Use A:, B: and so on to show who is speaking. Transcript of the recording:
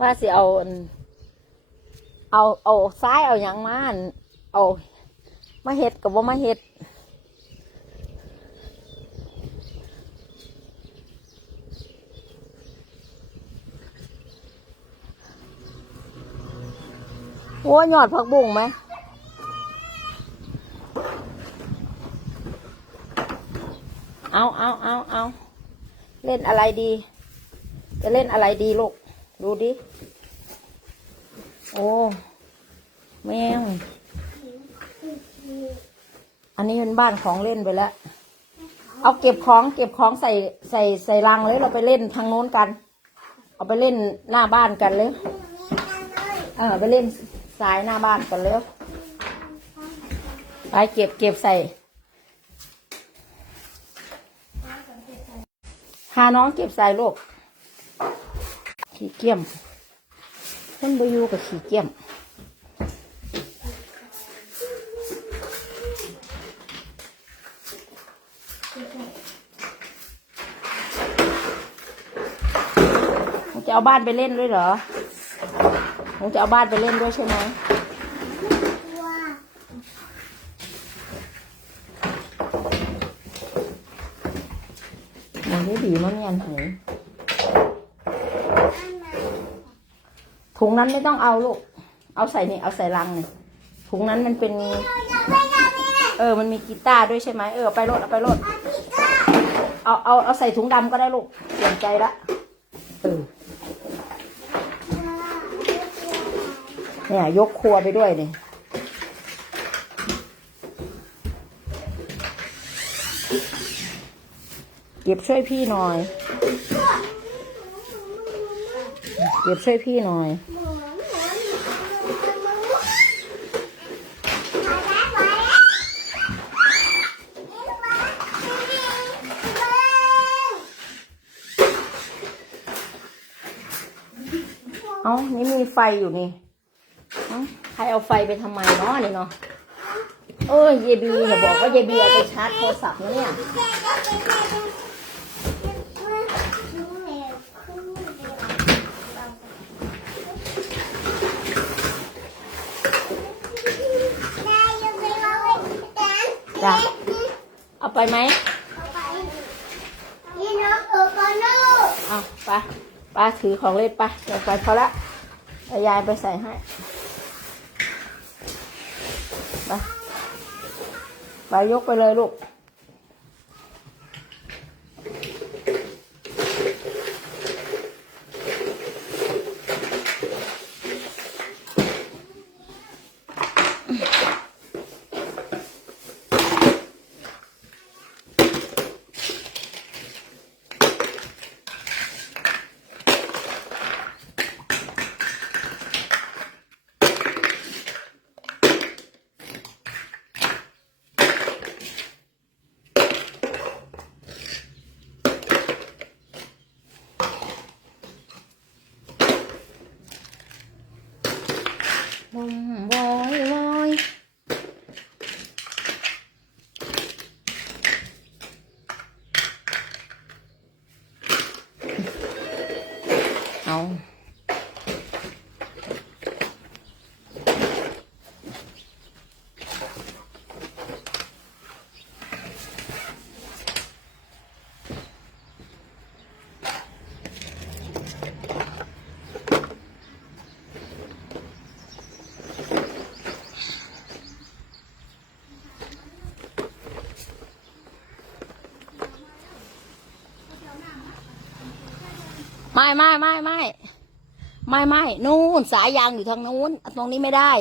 A: ว่าสิเอาเอาเอาซ้ายเอาหยังมานเอามาเฮ็ดกับว่ามาเฮ็ดโอ้ยยอดผักบุ้งไหมเอาเอาเอาเอาเล่นอะไรดี จะเล่นอะไรดีลูก ดูดิ โอ้ แมว อันนี้เป็นบ้านของเล่นไปแล้ว เอาเก็บของเก็บของใส่ใส่ใส่รังเลยเราไปเล่นทางโน้นกัน เอาไปเล่นหน้าบ้านกันเลยเออไปเล่นสายหน้าบ้านกันเลยไปเก็บเก็บใส่พาน้องเก็บใส่ลูก ขี้เกียมคนไปอยู่กับขี้เกียมมึงจะเอาบ้านไปเล่นด้วยเหรอมึงจะเอาบ้านไปเล่นด้วยใช่ไหมมันไม่ดีมันเงียนหู ถุงนั้นไม่ต้องเอาลูก เอาใส่นี่ เอาใส่ลังนี่ถุงนั้นมันเป็น เออ มันมีกีตาร์ด้วยใช่ไหมเออเอาไปรถเอาไปรถเอาเอาเอาใส่ถุงดำก็ได้ลูกเปลี่ยนใจละเออเนี่ยยกครัวไปด้วยเนี่ยเก็บช่วยพี่หน่อย เก็บช่วยพี่หน่อย เอ้านี่มีไฟอยู่นี่เอ้าใครเอาไฟไปทำไมเนาะนี่เนาะเอ้ยเยบีอย่าบอกว่าเยบีเอาไปชาร์จโทรศัพท์นะเนี่ยจ้ะเอาไปไหมเอาไปป้ ปาถือของเล่นไปเดี๋ยวไปเขาละยายไปใส่ให้ไปไปยกไปเลยลูก บอมบ ไม่ไม่ไม่ไม่ไม่ไม่นู่นสายยางอยู่ทางนู้นตรงนี้ไม่ได้